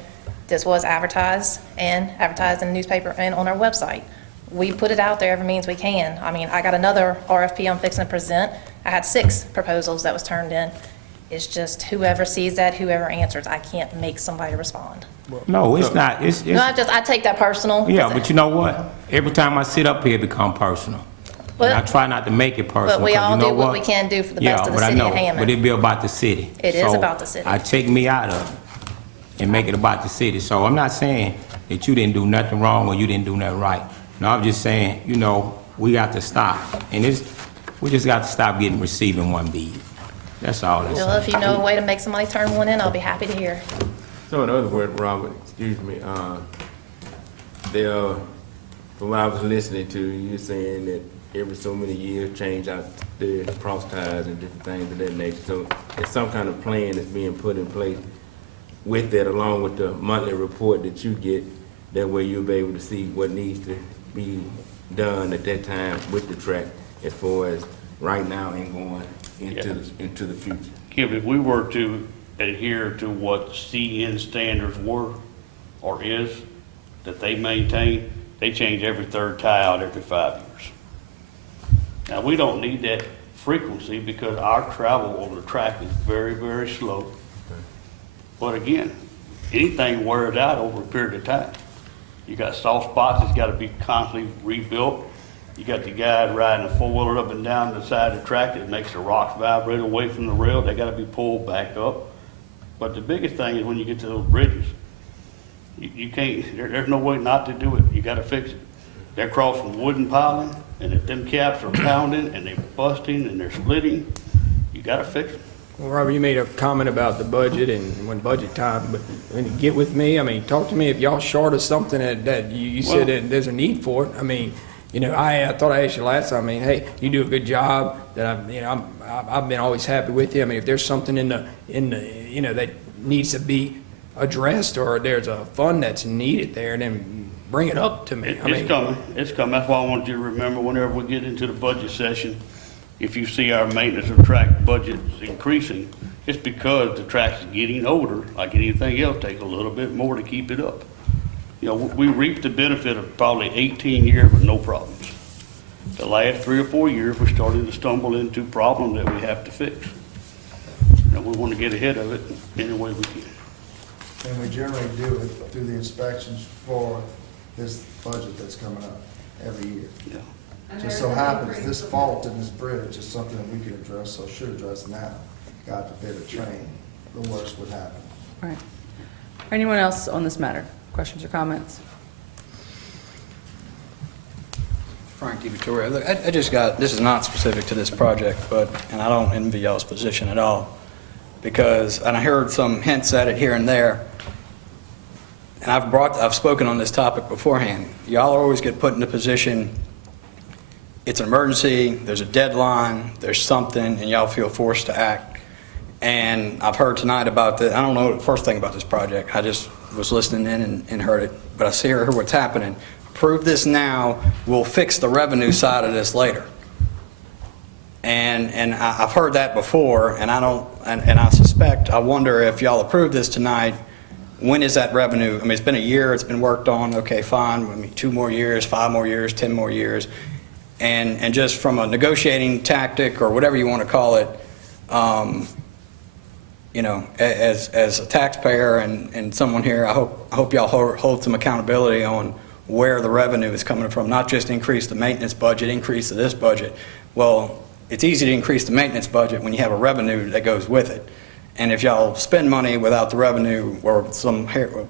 this was advertised in the newspaper and on our website. We put it out there every means we can. I mean, I got another RFP I'm fixing to present. I had 6 proposals that was turned in. It's just whoever sees that, whoever answers. I can't make somebody respond. No, it's not, it's, No, I take that personal. yeah, but you know what? Every time I sit up here, it become personal. And I But- try not to make it personal, But we 'cause all you know do what we can do for the best of the city of Yeah, but I know, Hammond. but it be about the city. It is So, about the city. I take me out of it and make it about the city. So I'm not saying that you didn't do nothing wrong or you didn't do nothing right. No, I'm just saying, we got to stop. And we just got to stop receiving one bid. That's all that's Well, if you know a way to make somebody turn one in, I'll be happy to hear. So in other words, Robert, excuse me, from what I was listening to, you're saying that every so many years change out the cross ties and different things of that nature. So there's some kind of plan that's being put in place with that, along with the monthly report that you get. That way you'll be able to see what needs to be done at that time with the track, as far as right now and going into the future. Kim, if we were to adhere to what CN standards were or is, that they maintain, they change every third tie out every 5 years. Now, we don't need that frequency because our travel on the track is very, very slow. But again, anything wears out over a period of time. You got soft spots that's got to be constantly rebuilt. You got the guys riding a four-wheeler up and down the side of the track that makes the rocks vibrate away from the rail. They got to be pulled back up. But the biggest thing is when you get to those bridges, you can't, there's no way not to do it. You got to fix it. they're crossing wooden piling, and if them caps are pounding and they're busting and they're splitting, you gotta fix them. Well, Robert, you made a comment about the budget and when budget time, but when you get with me, I mean, talk to me if y'all short of something that you said that there's a need for it. I mean, you know, I thought I asked you last time, I mean, hey, you do a good job, that I've been always happy with you. I mean, if there's something in the, you know, that needs to be addressed or there's a fund that's needed there, then bring it up to me. It's coming, it's coming. That's why I want you to remember whenever we get into the budget session, if you see our maintenance of track budget increasing, it's because the track's getting older, like anything else, takes a little bit more to keep it up. You know, we reaped the benefit of probably 18 years with no problems. The last 3 or 4 years, we're starting to stumble into problems that we have to fix. And we want to get ahead of it any way we can. And we generally do it through the inspections for this budget that's coming up every year. Yeah. Just so happens, this fault in this bridge is something that we can address, or should address now. God forbid a train, the worst would happen. Right. Anyone else on this matter? Questions or comments? Frank DiVittorio. Look, I just got, this is not specific to this project, and I don't envy y'all's position at all, because, and I heard some hints at it here and there, and I've spoken on this topic beforehand. Y'all always get put in a position, it's an emergency, there's a deadline, there's something, and y'all feel forced to act. And I've heard tonight about I don't know the first thing about this project. I just was listening in and heard it, but I see here what's happening. Approve this now, we'll fix the revenue side of this later. And I've heard that before, and I suspect, I wonder if y'all approve this tonight, when is that revenue? I mean, it's been a year, it's been worked on, okay, fine. I mean, 2 more years, 5 more years, 10 more years. And just from a negotiating tactic or whatever you want to call it, you know, as a taxpayer and someone here, I hope y'all hold some accountability on where the revenue is coming from, not just increase the maintenance budget, increase to this budget. Well, it's easy to increase the maintenance budget when you have a revenue that goes with it. And if y'all spend money without the revenue or some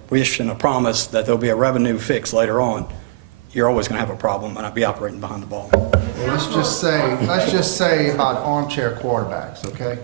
wish and a promise that there'll be a revenue fix later on, you're always going to have a problem and I'll be operating behind the ball. Well, let's just say about armchair quarterbacks, okay?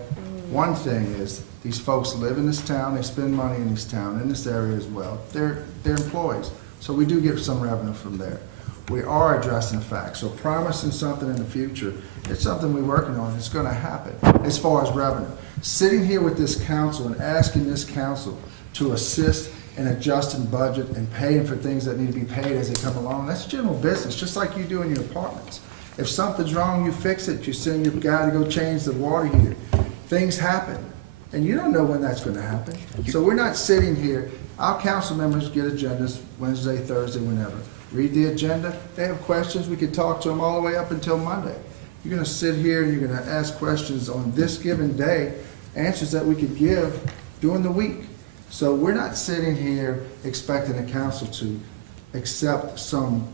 One thing is, these folks live in this town, they spend money in this town, in this area as well. They're employees, so we do get some revenue from there. We are addressing the facts, so promising something in the future, it's something we're working on, it's gonna happen as far as revenue. Sitting here with this council and asking this council to assist in adjusting budget and paying for things that need to be paid as they come along, that's general business, just like you do in your apartments. If something's wrong, you fix it, you send your guy to go change the water heater. Things happen, and you don't know when that's gonna happen. So we're not sitting here, our council members get agendas Wednesday, Thursday, whenever. Read the agenda, they have questions, we can talk to them all the way up until Monday. You're gonna sit here and you're gonna ask questions on this given day, answers that we could give during the week. So we're not sitting here expecting the council to accept some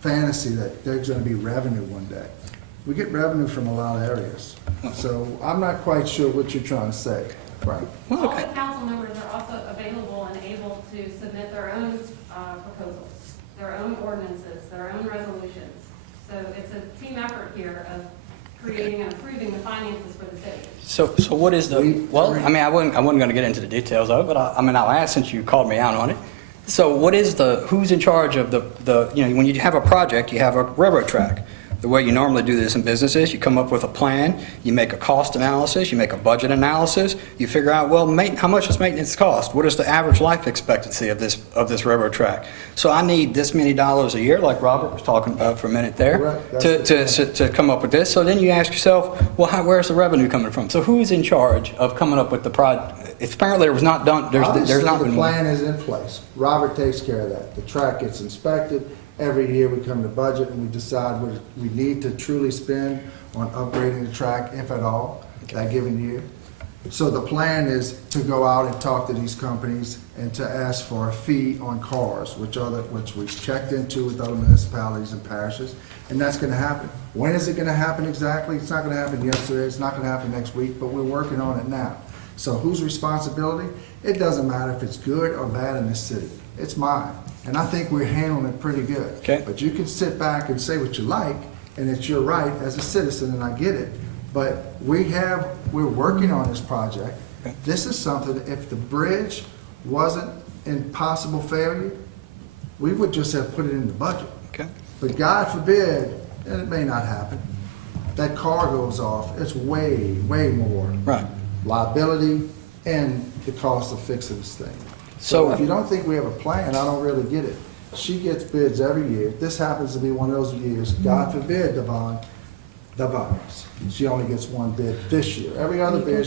fantasy that there's gonna be revenue one day. We get revenue from a lot of areas. So I'm not quite sure what you're trying to say, Frank. All the council members are also available and able to submit their own proposals, their own ordinances, their own resolutions. So it's a team effort here of creating and approving the finances for the city. So what is well, I mean, I wasn't going to get into the details of it, but I mean, I'll ask since you called me out on it. So what is who's in charge of the you know, when you have a project, you have a railroad track. The way you normally do this in business is you come up with a plan, you make a cost analysis, you make a budget analysis, you figure out, well, how much does maintenance cost? What is the average life expectancy of this railroad track? So I need this many dollars a year, like Robert was talking about for a minute there, to come up with this. So then you ask yourself, well, where's the revenue coming from? So who's in charge of coming up with the project? Apparently it was not done. There's not the plan is in place. Robert takes care of that. The track gets inspected. Every year we come to budget and we decide what we need to truly spend on upgrading the track, if at all, that given year. So the plan is to go out and talk to these companies and to ask for a fee on cars, which we've checked into with other municipalities and parishes, and that's gonna happen. When is it gonna happen exactly? It's not gonna happen yesterday, it's not gonna happen next week, but we're working on it now. So whose responsibility? It doesn't matter if it's good or bad in this city. it's mine. And I think we're handling it pretty good. Okay. But you can sit back and say what you like, and it's your right as a citizen, and I get it. But we're working on this project. This is something, if the bridge wasn't in possible failure, we would just have put it in the budget. Okay. But God forbid, and it may not happen, that car goes off, it's way, way more Right. liability and the cost of fixing this thing. So- So if you don't think we have a plan, I don't really get it. She gets bids every year. This happens to be one of those years, God forbid, Devon, she only gets one bid this year. Every other bid,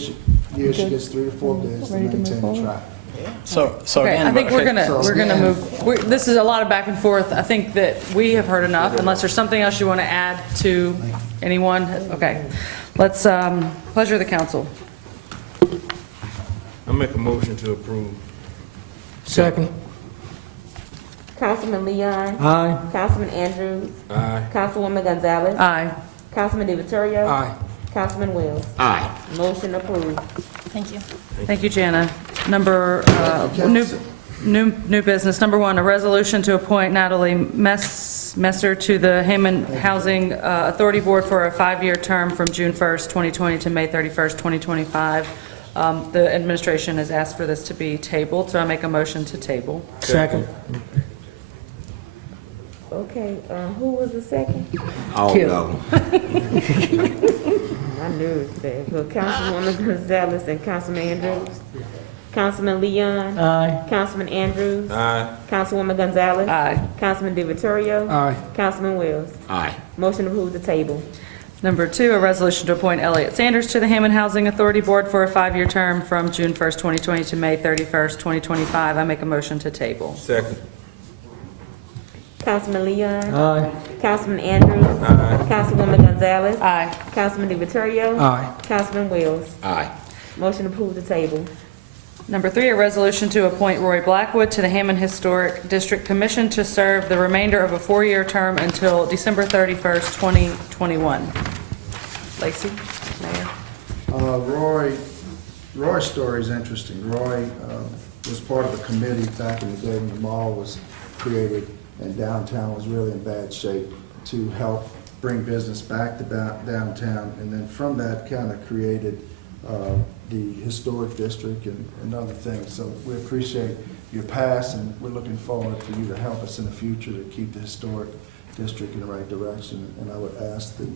year she gets 3 or 4 bids to maintain the track. So Okay, again. I think we're gonna again- move, this is a lot of back and forth. I think that we have heard enough, unless there's something else you want to add to anyone. Okay, let's, pleasure of the council. I make a motion to approve. Second. Councilman Leon. Aye. Councilman Andrews. Aye. Councilwoman Gonzalez. Aye. Councilman DiVittorio. Aye. Councilman Wells. Aye. Motion approved. Thank you. Thank you, Jana. Number, new business. Number 1, a resolution to appoint Natalie Messer to the Hammond Housing Authority Board for a 5-year term from June 1st, 2020 to May 31st, 2025. The administration has asked for this to be tabled, so I make a motion to table. Second. Okay, who was the second? Oh, no. I knew it was bad. So Councilwoman Gonzalez and Councilman Andrews. Councilman Leon. Aye. Councilman Andrews. Aye. Councilwoman Gonzalez. Aye. Councilman DiVittorio. Aye. Councilman Wells. Aye. Motion approved to table. Number 2, a resolution to appoint Elliott Sanders to the Hammond Housing Authority Board for a 5-year term from June 1st, 2020 to May 31st, 2025. I make a motion to table. Second. Councilman Leon. Aye. Councilman Andrews. Aye. Councilwoman Gonzalez. Aye. Councilman DiVittorio. Aye. Councilman Wells. Aye. Motion approved to table. Number 3, a resolution to appoint Roy Blackwood to the Hammond Historic District Commission to serve the remainder of a 4-year term until December 31st, 2021. Lacey, Mayor. Roy's story is interesting. Roy was part of a committee back in the day when the mall was created and downtown was really in bad shape to help bring business back to downtown. And then from that kind of created the historic district and other things. So we appreciate your past and we're looking forward for you to help us in the future to keep the historic district in the right direction. And I would ask that,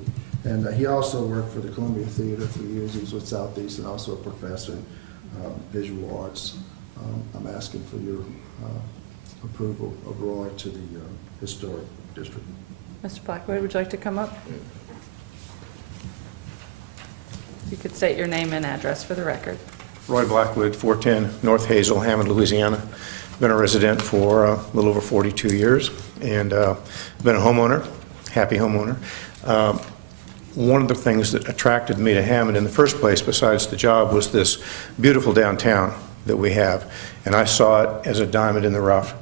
and he also worked for the Columbia Theater for years. He was with Southeast and also a professor in visual arts. I'm asking for your approval of Roy to the historic district. Mr. Blackwood, would you like to come up? You could state your name and address for the record. Roy Blackwood, 410 North Hazel, Hammond, Louisiana. Been a resident for a little over 42 years and been a homeowner, happy homeowner. One of the things that attracted me to Hammond in the first place, besides the job, was this beautiful downtown that we have. And I saw it as a diamond in the rough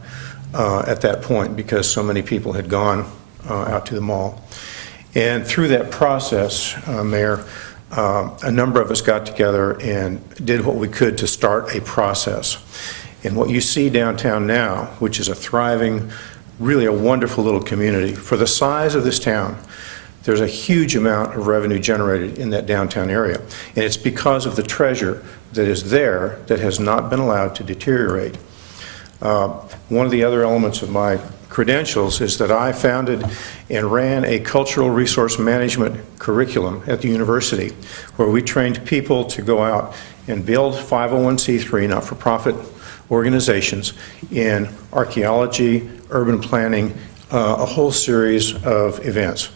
at that point because so many people had gone out to the mall. And through that process, Mayor, a number of us got together and did what we could to start a process. And what you see downtown now, which is a thriving, really a wonderful little community, for the size of this town, there's a huge amount of revenue generated in that downtown area. And it's because of the treasure that is there that has not been allowed to deteriorate. One of the other elements of my credentials is that I founded and ran a cultural resource management curriculum at the university where we trained people to go out and build 501c3 not-for-profit organizations in archaeology, urban planning, a whole series of events.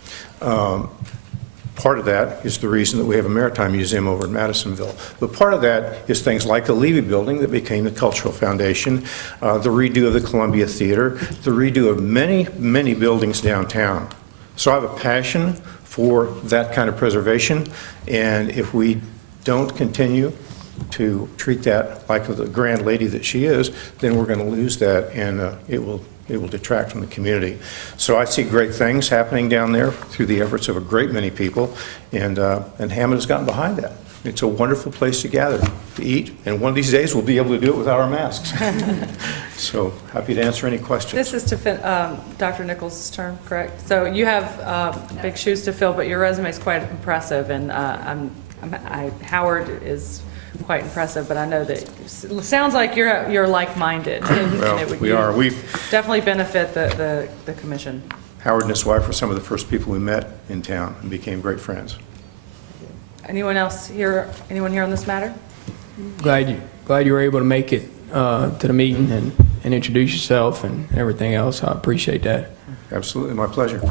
Part of that is the reason that we have a maritime museum over in Madisonville. But part of that is things like the Levy Building that became the Cultural Foundation, the redo of the Columbia Theater, the redo of many, many buildings downtown. So I have a passion for that kind of preservation, and if we don't continue to treat that like the grand lady that she is, then we're going to lose that, and it will detract from the community. So I see great things happening down there through the efforts of a great many people, and Hammond has gotten behind that. It's a wonderful place to gather, to eat, and one of these days, we'll be able to do it without our masks. So happy to answer any questions. This is to Dr. Nichols' term, correct? So you have big shoes to fill, but your resume is quite impressive, and Howard is quite impressive, but I know that it sounds like you're like-minded. And Well, we are. We definitely benefit the commission. Howard and his wife were some of the first people we met in town and became great friends. Anyone else here? Anyone here on this matter? Glad you were able to make it to the meeting and introduce yourself and everything else. I appreciate that. Absolutely, my pleasure.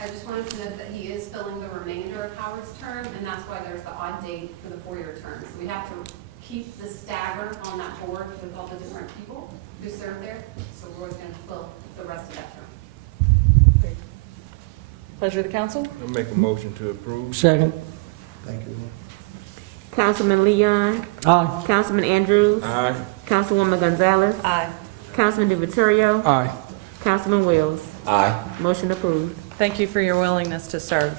I just wanted to note that he is filling the remainder of Howard's term, and that's why there's the odd date for the 4-year term. So we have to keep the stagger on that board with all the different people who serve there. So we're going to fill the rest of that term. Pleasure of the council. I'll make a motion to approve. Second. Thank you. Councilman Leon. Aye. Councilman Andrews. Aye. Councilwoman Gonzalez. Aye. Councilman DiViterio. Aye. Councilman Wells. Aye. Motion approved. Thank you for your willingness to serve.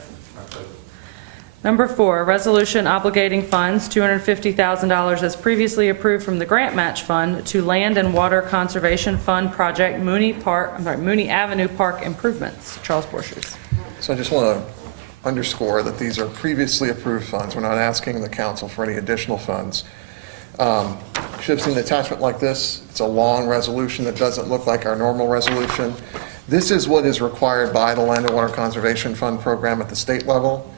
Number 4, resolution obligating funds, $250,000 as previously approved from the Grant Match Fund to Land and Water Conservation Fund project Mooney Avenue Park improvements. Charles Borchers. So I just want to underscore that these are previously approved funds. We're not asking the council for any additional funds. You should have seen an attachment like this. It's a long resolution that doesn't look like our normal resolution. This is what is required by the Land and Water Conservation Fund program at the state level.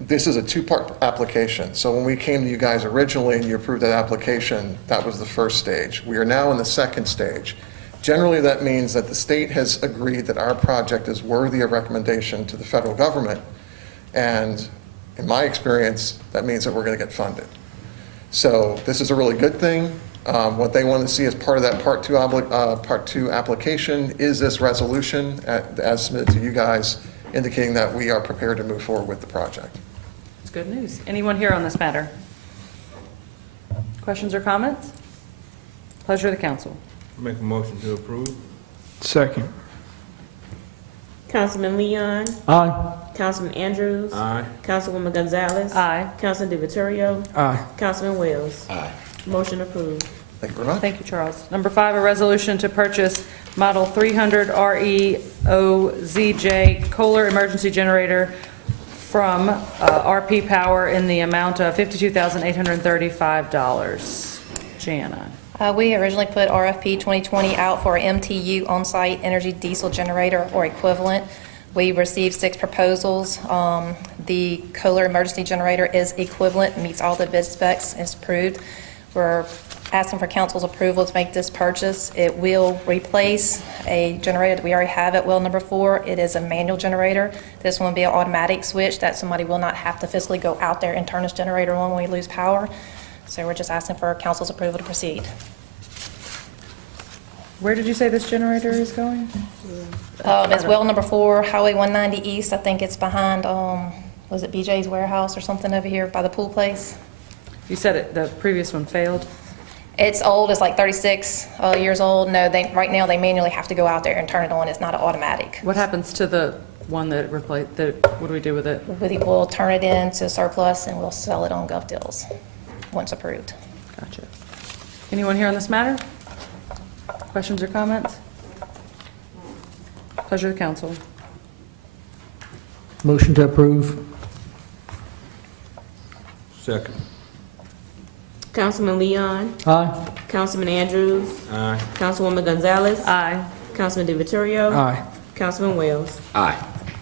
This is a 2-part application. So when we came to you guys originally and you approved that application, that was the first stage. We are now in the second stage. Generally, that means that the state has agreed that our project is worthy of recommendation to the federal government. And in my experience, that means that we're going to get funded. So this is a really good thing. What they want to see as part of that Part 2 application is this resolution as submitted to you guys, indicating that we are prepared to move forward with the project. It's good news. Anyone here on this matter? Questions or comments? Pleasure of the council. Make a motion to approve. Second. Councilman Leon. Aye. Councilman Andrews. Aye. Councilwoman Gonzalez. Aye. Councilman DiViterio. Aye. Councilman Wells. Aye. Motion approved. Thank you very much. Thank you, Charles. Number 5, a resolution to purchase Model 300 REOZJ Kohler emergency generator from RP Power in the amount of $52,835. Jana. We originally put RFP 2020 out for MTU on-site energy diesel generator or equivalent. We received 6 proposals. The Kohler emergency generator is equivalent, meets all the bid specs, is approved. We're asking for council's approval to make this purchase. It will replace a generator that we already have at well number 4. It is a manual generator. This one will be an automatic switch that somebody will not have to physically go out there and turn this generator on when we lose power. So we're just asking for council's approval to proceed. Where did you say this generator is going? It's well number 4, Highway 190 East. I think it's behind, was it BJ's Warehouse or something over here by the pool place? You said the previous one failed? It's old, it's like 36 years old. No, right now they manually have to go out there and turn it on. It's not an automatic. What happens to the one that replaced, what do we do with it? We'll turn it into surplus and we'll sell it on Gov Deals once approved. Gotcha. Anyone here on this matter? Questions or comments? Pleasure of the council. Motion to approve. Second. Councilman Leon. Aye. Councilman Andrews. Aye. Councilwoman Gonzalez. Aye. Councilman DiViterio. Aye. Councilman Wells. Aye.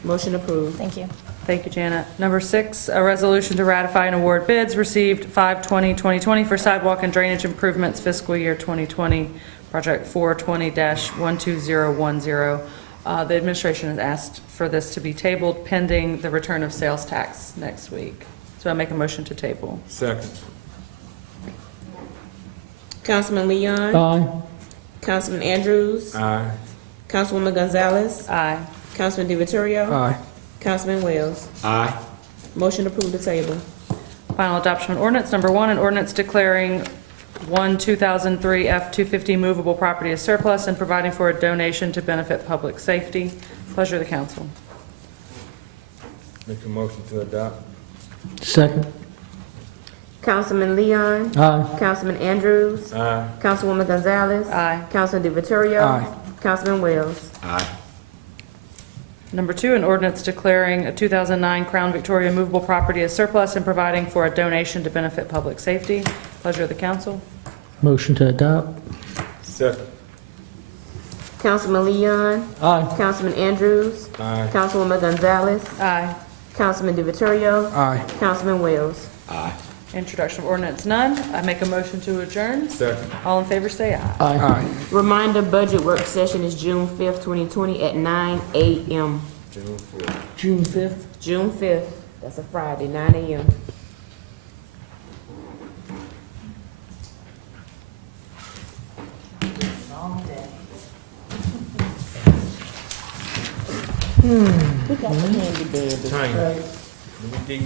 Motion approved. Thank you. Thank you, Janet. Number 6, a resolution to ratify and award bids received 5/20/2020 for sidewalk and drainage improvements fiscal year 2020, project 420-12010. The administration has asked for this to be tabled pending the return of sales tax next week. So I make a motion to table. Second. Councilman Leon. Aye. Councilman Andrews. Aye. Councilwoman Gonzalez. Aye. Councilman DiViterio. Aye. Councilman Wells. Aye. Motion approved to table. Final adoption of ordinance. Number 1, an ordinance declaring 2003 F-250 movable property as surplus and providing for a donation to benefit public safety. Pleasure of the council. Make a motion to adopt. Second. Councilman Leon. Aye. Councilman Andrews. Aye. Councilwoman Gonzalez. Aye. Councilman DeViterio. Aye. Councilman Wells. Aye. Number 2, an ordinance declaring a 2009 Crown Victoria movable property as surplus and providing for a donation to benefit public safety. Pleasure of the council. Motion to adopt. Second. Councilman Leon. Aye. Councilman Andrews. Aye. Councilwoman Gonzalez. Aye. Councilman DeViterio. Aye. Councilman Wells. Aye. Introduction of ordinance, none. I make a motion to adjourn. Second. All in favor, say aye. Aye. Reminder, budget work session is June 5th, 2020 at 9 a.m. June 4th. June 5th. June 5th, that's a Friday, 9 a.m. Long day. We got the handy dandy. Tiny. Let me dig